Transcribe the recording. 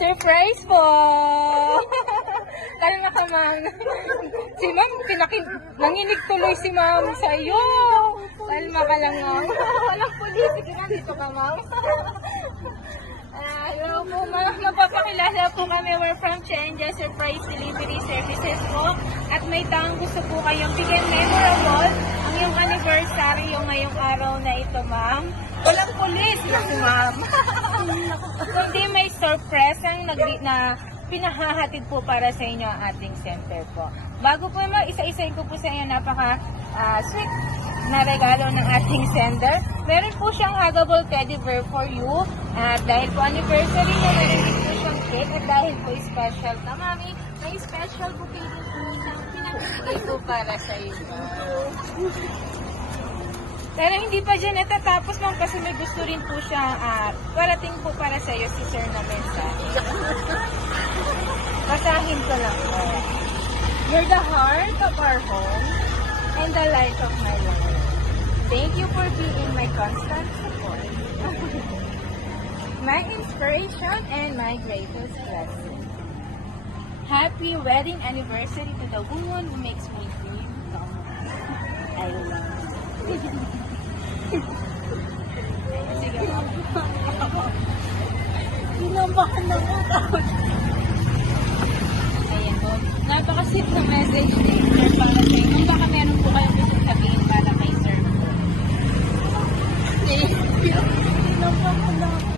Surprise po! Kalma ka, ma'am. Si ma'am, nanginig tuloy si ma'am sa iyo. Kalma ka lang, ma'am. Walang pulis. Sige nga, dito ka, ma'am. Hello po, ma'am. Napapakilala po kami. We're from Chenja Surprise Delivery Services po. At may taong gusto po kayong bigyan memorable ang iyong anniversary yung ngayong araw na ito, ma'am. Walang pulis. Naku, ma'am. Kundi may surprise ang na pinahahatid po para sa inyo ang ating center po. Bago po mo, isa-isahin ko po sa inyo napaka-sweet na regalo ng ating sender. Meron po siyang huggable teddy bear for you. At dahil po anniversary na, meron din po siyang cake. At dahil po special na, mami, may special bouquet din po na pinabibigay po para sa iyo. Pero hindi pa dyan natatapos, ma'am, kasi may gusto rin po siya parating po para sa iyo si Sir na mensahe. Basahin ko lang po. You're the heart of our home and the light of my life. Thank you for being my constant support. My inspiration and my greatest blessing. Happy wedding anniversary to the woman who makes me dream. I love you. Sige, Pinabahan ako. Ayan po. Napaka-sweet na message din.